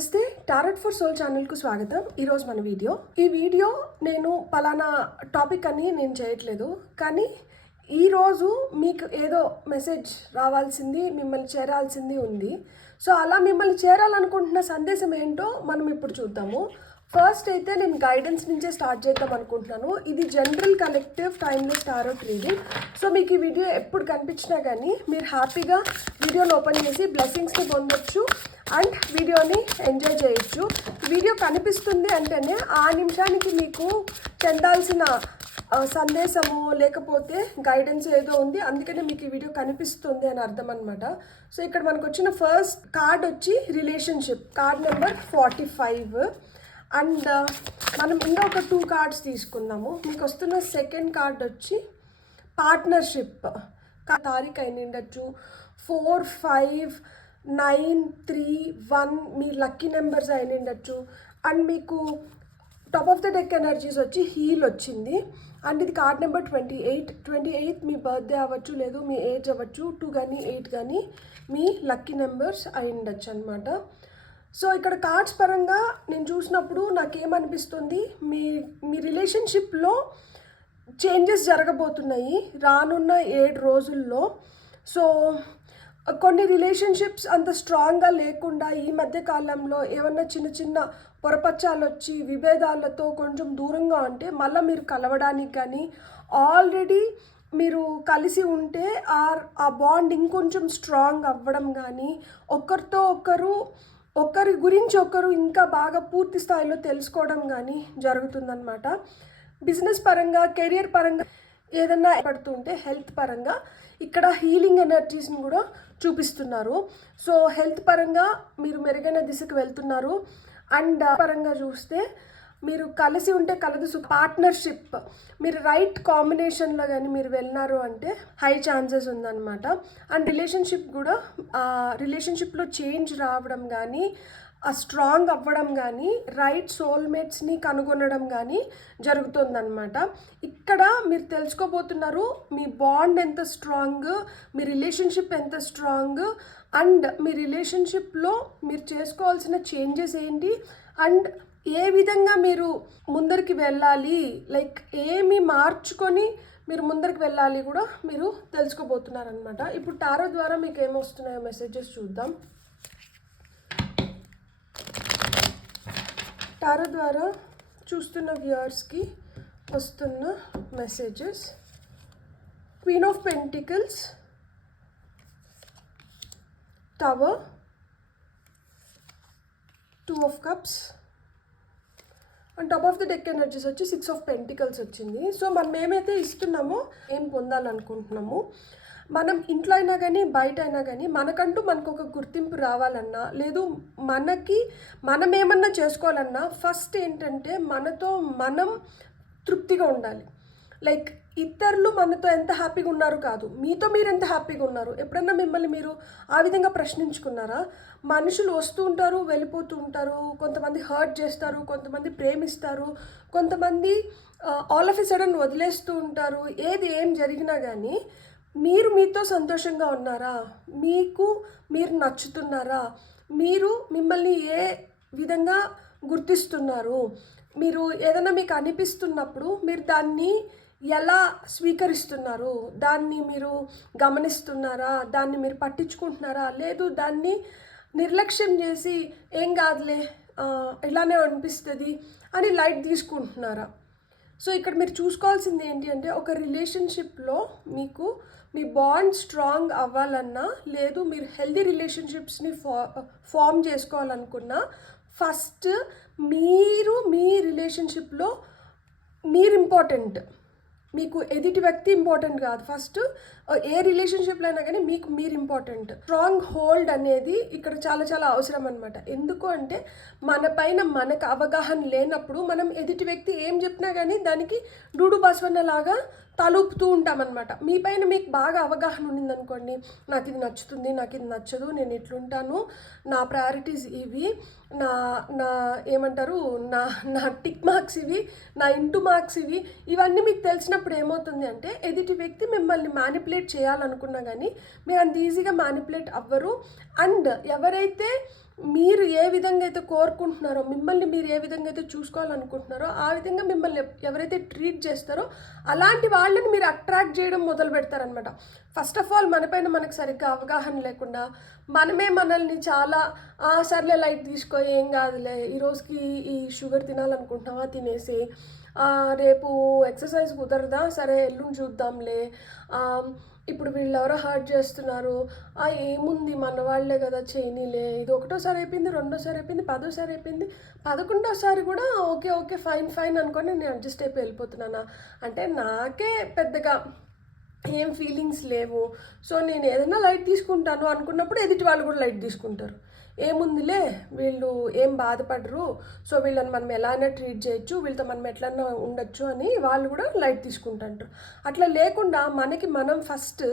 నమస్తే, tarot for soul ఛానల్కు స్వాగతం. ఈరోజు మన ఈ వీడియో నేను పలానా టాపిక్ అని నేను చేయట్లేదు, కానీ ఈరోజు మీకు ఏదో మెసేజ్ రావాల్సింది, మిమ్మల్ని చేరాల్సింది ఉంది. సో అలా మిమ్మల్ని చేరాలనుకుంటున్న సందేశం ఏంటో మనం ఇప్పుడు చూద్దాము. ఫస్ట్ అయితే నేను గైడెన్స్ నుంచే స్టార్ట్ చేద్దాం అనుకుంటున్నాను. ఇది general collective timeless tarot reading. So మీకు ఈ వీడియో ఎప్పుడు కనిపించినా కానీ మీరు హ్యాపీగా వీడియోని ఓపెన్ చేసి బ్లెస్సింగ్స్ని పొందొచ్చు అండ్ వీడియోని ఎంజాయ్ చేయొచ్చు. వీడియో కనిపిస్తుంది అంటేనే ఆ నిమిషానికి మీకు చెందాల్సిన సందేశము లేకపోతే గైడెన్స్ ఏదో ఉంది, అందుకనే మీకు ఈ వీడియో కనిపిస్తుంది అని అర్థం అనమాట. సో ఇక్కడ మనకు వచ్చిన ఫస్ట్ కార్డ్ వచ్చి రిలేషన్షిప్, కార్డ్ నెంబర్ 45. అండ్ మనం ఇంకా ఒక 2 కార్డ్స్ తీసుకుందాము. మీకు వస్తున్న సెకండ్ కార్డ్ వచ్చి పార్ట్నర్షిప్. తారీఖు అయిన ఉండొచ్చు 4, 5, 9, 3, 1 మీ లక్కీ నెంబర్స్ అయిన ఉండొచ్చు. అండ్ మీకు top of the deck energies వచ్చి హీల్ వచ్చింది. అండ్ ఇది కార్డ్ నెంబర్ 28 మీ బర్త్డే అవ్వచ్చు, లేదు మీ ఏజ్ అవ్వచ్చు. 2 కానీ 8 కానీ మీ లక్కీ నెంబర్స్ అయి ఉండొచ్చు అనమాట. సో ఇక్కడ కార్డ్స్ పరంగా నేను చూసినప్పుడు నాకేమనిపిస్తుంది, మీ రిలేషన్షిప్లో చేంజెస్ జరగబోతున్నాయి రానున్న 7 రోజుల్లో. సో కొన్ని రిలేషన్షిప్స్ అంత స్ట్రాంగ్గా లేకుండా ఈ మధ్య కాలంలో ఏమన్నా చిన్న చిన్న పొరపచ్చాలు వచ్చి విభేదాలతో కొంచెం దూరంగా ఉంటే మళ్ళీ మీరు కలవడానికి కానీ, ఆల్రెడీ మీరు కలిసి ఉంటే ఆ బాండ్ ఇంకొంచెం స్ట్రాంగ్ అవ్వడం కానీ, ఒకరి గురించి ఒకరు ఇంకా బాగా పూర్తి స్థాయిలో తెలుసుకోవడం కానీ జరుగుతుందన్నమాట. బిజినెస్ పరంగా, కెరియర్ పరంగా ఏదన్నా పడుతుంటే హెల్త్ పరంగా ఇక్కడ హీలింగ్ ఎనర్జీస్ని కూడా చూపిస్తున్నారు. సో హెల్త్ పరంగా మీరు మెరుగైన దిశకు వెళ్తున్నారు. అండ్ పరంగా చూస్తే మీరు కలిసి ఉంటే కలదు పార్ట్నర్షిప్, మీరు రైట్ కాంబినేషన్లో కానీ మీరు వెళ్ళినారు అంటే హై ఛాన్సెస్ ఉందన్నమాట. అండ్ రిలేషన్షిప్లో చేంజ్ రావడం కానీ, స్ట్రాంగ్ అవ్వడం కానీ, రైట్ సోల్మేట్స్ని కనుగొనడం కానీ జరుగుతుందన్నమాట. ఇక్కడ మీరు తెలుసుకోబోతున్నారు మీ బాండ్ ఎంత స్ట్రాంగ్, మీ రిలేషన్షిప్ ఎంత స్ట్రాంగ్, అండ్ మీ రిలేషన్షిప్లో మీరు చేసుకోవాల్సిన చేంజెస్ ఏంటి, అండ్ ఏ విధంగా మీరు ముందరికి వెళ్ళాలి, లైక్ ఏమి మార్చుకొని మీరు ముందరికి వెళ్ళాలి కూడా మీరు తెలుసుకోబోతున్నారనమాట. ఇప్పుడు టారో ద్వారా మీకు ఏమొస్తున్నాయో మెసేజెస్ చూద్దాం. టారో ద్వారా చూస్తున్న వ్యూయర్స్కి వస్తున్న messages: queen of pentacles, tower, 2 of cups, and top of the deck energies వచ్చి 6 ఆఫ్ పెంటికల్స్ వచ్చింది. సో మనం ఏమైతే ఇస్తున్నామో, ఏం పొందాలనుకుంటున్నాము, మనం ఇంట్లో అయినా కానీ బయట అయినా కానీ మనకంటూ మనకు ఒక గుర్తింపు రావాలన్నా, లేదు మనం ఏమన్నా చేసుకోవాలన్నా ఫస్ట్ ఏంటంటే మనతో మనం తృప్తిగా ఉండాలి. లైక్ ఇతరులు మనతో ఎంత హ్యాపీగా ఉన్నారు కాదు, మీతో మీరు ఎంత హ్యాపీగా ఉన్నారు. ఎప్పుడన్నా మిమ్మల్ని మీరు ఆ విధంగా ప్రశ్నించుకున్నారా? మనుషులు వస్తూ ఉంటారు, వెళ్ళిపోతూ ఉంటారు. కొంతమంది హర్ట్ చేస్తారు, కొంతమంది ప్రేమిస్తారు, కొంతమంది ఆల్ ఆఫ్ ఎ సడన్ వదిలేస్తూ ఉంటారు. ఏం జరిగినా కానీ మీతో సంతోషంగా ఉన్నారా? మీరు నచ్చుతున్నారా? మిమ్మల్ని ఏ విధంగా గుర్తిస్తున్నారు? మీరు ఏదైనా మీకు అనిపిస్తున్నప్పుడు మీరు దాన్ని ఎలా స్వీకరిస్తున్నారు? దాన్ని మీరు గమనిస్తున్నారా? దాన్ని మీరు పట్టించుకుంటున్నారా? లేదు దాన్ని నిర్లక్ష్యం చేసి ఏం కాదులే, ఇలానే అనిపిస్తుంది అని లైట్ తీసుకుంటున్నారా? సో ఇక్కడ మీరు చూసుకోవాల్సింది ఏంటి అంటే, ఒక రిలేషన్షిప్లో మీ బాండ్ స్ట్రాంగ్ అవ్వాలన్నా, లేదు మీరు హెల్దీ రిలేషన్షిప్స్ని ఫామ్ చేసుకోవాలనుకున్నా, ఫస్ట్ మీ రిలేషన్షిప్లో మీరు ఇంపార్టెంట్. మీకు ఎదుటి వ్యక్తి ఇంపార్టెంట్ కాదు. ఫస్ట్ ఏ రిలేషన్షిప్లో అయినా కానీ మీరు ఇంపార్టెంట్. స్ట్రాంగ్ హోల్డ్ అనేది ఇక్కడ చాలా చాలా అవసరం అనమాట. ఎందుకు అంటే మన పైన మనకు అవగాహన లేనప్పుడు మనం ఎదుటి వ్యక్తి ఏం చెప్పినా కానీ దానికి డూడు బసవన్న లాగా తలుపుతూ ఉంటామన్నమాట. మీ పైన మీకు బాగా అవగాహన ఉండిందనుకోండి, నాకు ఇది నచ్చుతుంది, నాకు ఇది నచ్చదు, నేను ఇట్లుంటాను, నా ప్రయారిటీస్ ఇవి, నా ఏమంటారు, నా టిక్ మార్క్స్ ఇవి, నా ఇంటూ మార్క్స్ ఇవన్నీ మీకు తెలిసినప్పుడు ఏమవుతుంది అంటే, ఎదుటి వ్యక్తి మిమ్మల్ని మ్యానిపులేట్ చేయాలనుకున్నా కానీ మీరు అంత ఈజీగా మ్యానిపులేట్ అవ్వరు. అండ్ ఎవరైతే మీరు ఏ విధంగా అయితే కోరుకుంటున్నారో, మిమ్మల్ని మీరు ఏ విధంగా అయితే చూసుకోవాలనుకుంటున్నారో ఆ విధంగా మిమ్మల్ని ఎవరైతే ట్రీట్ చేస్తారో అలాంటి వాళ్ళని మీరు అట్రాక్ట్ చేయడం మొదలు పెడతారనమాట. ఫస్ట్ ఆఫ్ ఆల్ మనపైన మనకు సరిగ్గా అవగాహన లేకుండా మనమే మనల్ని చాలా సర్లే లైట్ తీసుకో, ఏం కాదులే, ఈరోజుకి ఈ షుగర్ తినాలనుకుంటున్నావా తినేసి, రేపు ఎక్సర్సైజ్ కుదరదా, సరే ఎల్లుండి చూద్దాంలే, ఇప్పుడు వీళ్ళు ఎవరో హర్ట్ చేస్తున్నారు, ఏముంది మన వాళ్ళే కదా చేయనీలే, ఇది ఒకటోసారి అయిపోయింది, రెండోసారి అయిపోయింది, పదోసారి అయిపోయింది, 11వ సారి కూడా ఓకే ఓకే ఫైన్ అనుకొని నేను అడ్జస్ట్ అయిపోయి వెళ్ళిపోతున్నానా, అంటే నాకే పెద్దగా ఏం ఫీలింగ్స్ లేవు, సో నేను ఏదైనా లైట్ తీసుకుంటాను అనుకున్నప్పుడు ఎదుటి వాళ్ళు కూడా లైట్ తీసుకుంటారు. ఏముందిలే, వీళ్ళు ఏం బాధపడరు, సో వీళ్ళని మనం ఎలా అయినా ట్రీట్ చేయొచ్చు, వీళ్ళతో మనం ఎట్లన్నా ఉండొచ్చు అని వాళ్ళు కూడా లైట్ తీసుకుంటారు. అట్లా లేకుండా మనకి మనం ఫస్ట్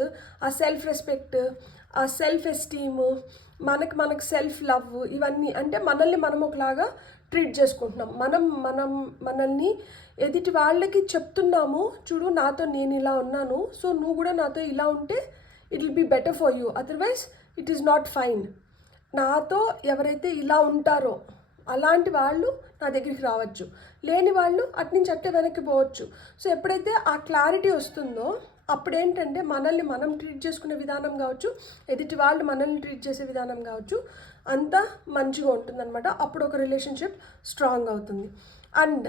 ఆ సెల్ఫ్ రెస్పెక్ట్, ఆ సెల్ఫ్ ఎస్టీమ్, మనకు సెల్ఫ్ లవ్, ఇవన్నీ అంటే మనల్ని మనం ఒకలాగా ట్రీట్ చేసుకుంటున్నాం. మనల్ని ఎదుటి వాళ్ళకి చెప్తున్నాము, చూడు నాతో నేను ఇలా ఉన్నాను, సో నువ్వు కూడా నాతో ఇలా ఉంటే it will be better for you, otherwise it is not fine. నాతో ఎవరైతే ఇలా ఉంటారో అలాంటి వాళ్ళు నా దగ్గరికి రావచ్చు, లేని వాళ్ళు అట్నుంచి అట్టే వెనక్కి పోవచ్చు. సో ఎప్పుడైతే ఆ క్లారిటీ వస్తుందో అప్పుడేంటంటే మనల్ని మనం ట్రీట్ చేసుకునే విధానం కావచ్చు, ఎదుటి వాళ్ళు మనల్ని ట్రీట్ చేసే విధానం కావచ్చు, అంతా మంచిగా ఉంటుందన్నమాట. అప్పుడు ఒక రిలేషన్షిప్ స్ట్రాంగ్ అవుతుంది. అండ్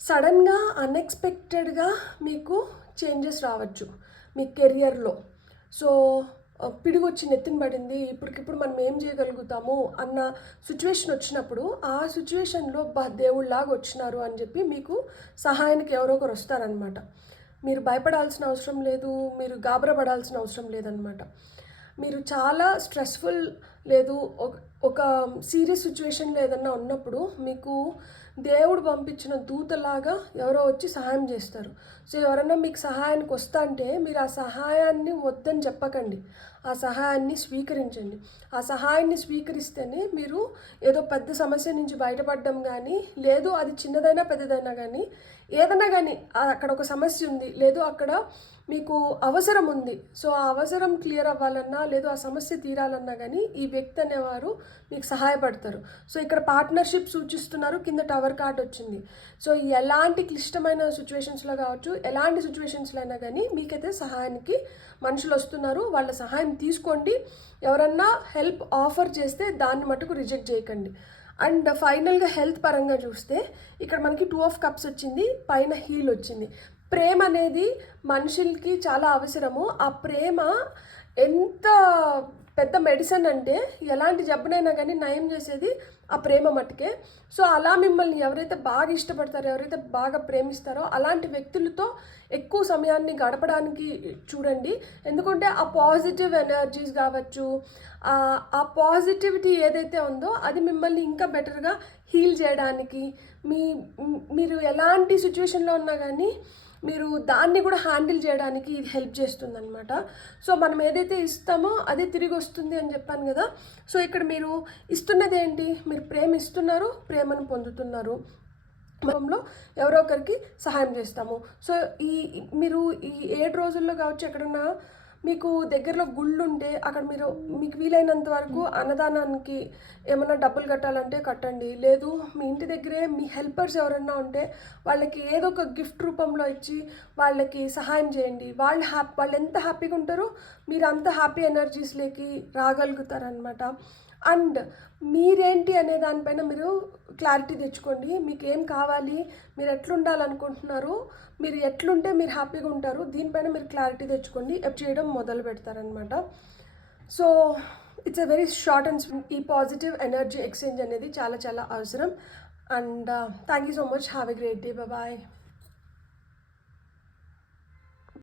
సడన్గా అన్ఎక్స్పెక్టెడ్గా మీకు చేంజెస్ రావచ్చు మీ కెరియర్లో. సో పిడుగు వచ్చి నెత్తిన పడింది, ఇప్పటికిప్పుడు మనం ఏం చేయగలుగుతాము అన్న సిచ్యువేషన్ వచ్చినప్పుడు ఆ సిచ్యువేషన్లో దేవుళ్ళలాగా వచ్చినారు అని చెప్పి మీకు సహాయానికి ఎవరో ఒకరు వస్తారనమాట. మీరు భయపడాల్సిన అవసరం లేదు, మీరు గాబరపడాల్సిన అవసరం లేదనమాట. మీరు చాలా స్ట్రెస్ఫుల్ లేదు, ఒక సీరియస్ సిచ్యువేషన్లో ఏదన్నా ఉన్నప్పుడు మీకు దేవుడు పంపించిన దూతలాగా ఎవరో వచ్చి సహాయం చేస్తారు. సో ఎవరన్నా మీకు సహాయానికి వస్తా అంటే మీరు ఆ సహాయాన్ని వద్దని చెప్పకండి, ఆ సహాయాన్ని స్వీకరించండి. ఆ సహాయాన్ని స్వీకరిస్తేనే మీరు ఏదో పెద్ద సమస్య నుంచి బయటపడడం కానీ, లేదు అది చిన్నదైనా పెద్దదైనా కానీ, ఏదైనా కానీ అక్కడ ఒక సమస్య ఉంది, లేదు అక్కడ మీకు అవసరం ఉంది, సో ఆ అవసరం క్లియర్ అవ్వాలన్నా, లేదు ఆ సమస్య తీరాలన్నా కానీ ఈ వ్యక్తి అనేవారు మీకు సహాయపడతారు. సో ఇక్కడ పార్ట్నర్షిప్ సూచిస్తున్నారు, కింద టవర్ కార్డ్ వచ్చింది. సో ఎలాంటి క్లిష్టమైన సిచ్యువేషన్స్లో కావచ్చు, ఎలాంటి సిచ్యువేషన్స్లో అయినా కానీ మీకైతే సహాయానికి మనుషులు వస్తున్నారు, వాళ్ళ సహాయం తీసుకోండి. ఎవరన్నా హెల్ప్ ఆఫర్ చేస్తే దాన్ని మటుకు రిజెక్ట్ చేయకండి. అండ్ ఫైనల్గా హెల్త్ పరంగా చూస్తే ఇక్కడ మనకి 2 ఆఫ్ కప్స్ వచ్చింది, పైన హీల్ వచ్చింది. ప్రేమ అనేది మనుషులకి చాలా అవసరము. ఆ ప్రేమ ఎంత పెద్ద మెడిసిన్ అంటే ఎలాంటి జబ్బునైనా కానీ నయం చేసేది ఆ ప్రేమ మట్టుకే. సో అలా మిమ్మల్ని ఎవరైతే బాగా ఇష్టపడతారో, ఎవరైతే బాగా ప్రేమిస్తారో అలాంటి వ్యక్తులతో ఎక్కువ సమయాన్ని గడపడానికి చూడండి. ఎందుకంటే ఆ పాజిటివ్ ఎనర్జీస్ కావచ్చు, ఆ పాజిటివిటీ ఏదైతే ఉందో అది మిమ్మల్ని ఇంకా బెటర్గా హీల్ చేయడానికి, మీరు ఎలాంటి సిచ్యువేషన్లో ఉన్నా కానీ మీరు దాన్ని కూడా హ్యాండిల్ చేయడానికి ఇది హెల్ప్ చేస్తుందన్నమాట. సో మనం ఏదైతే ఇస్తామో అదే తిరిగి వస్తుంది అని చెప్పాను కదా. సో ఇక్కడ మీరు ఇస్తున్నది ఏంటి, మీరు ప్రేమ ఇస్తున్నారు, ప్రేమను పొందుతున్నారు. కుటుంబంలో ఎవరో ఒకరికి సహాయం చేస్తాము. సో మీరు ఈ 7 రోజుల్లో కావచ్చు ఎక్కడన్నా మీకు దగ్గరలో గుళ్ళు ఉంటే అక్కడ మీకు వీలైనంత వరకు అన్నదానానికి ఏమైనా డబ్బులు కట్టాలంటే కట్టండి, లేదు మీ ఇంటి దగ్గరే మీ హెల్పర్స్ ఎవరైనా ఉంటే వాళ్ళకి ఏదో ఒక గిఫ్ట్ రూపంలో ఇచ్చి వాళ్ళకి సహాయం చేయండి. వాళ్ళు ఎంత హ్యాపీగా ఉంటారో మీరు అంత హ్యాపీ ఎనర్జీస్లోకి రాగలుగుతారనమాట. అండ్ మీరేంటి అనే దానిపైన మీరు క్లారిటీ తెచ్చుకోండి. మీకు ఏం కావాలి, మీరు ఎట్లుండాలనుకుంటున్నారు, మీరు ఎట్లుంటే మీరు హ్యాపీగా ఉంటారు, దీనిపైన మీరు క్లారిటీ తెచ్చుకోండి, చేయడం మొదలు పెడతారనమాట. So it's a very short and ఈ పాజిటివ్ ఎనర్జీ ఎక్స్చేంజ్ అనేది చాలా చాలా అవసరం. And thank you so much, have a great day, bye.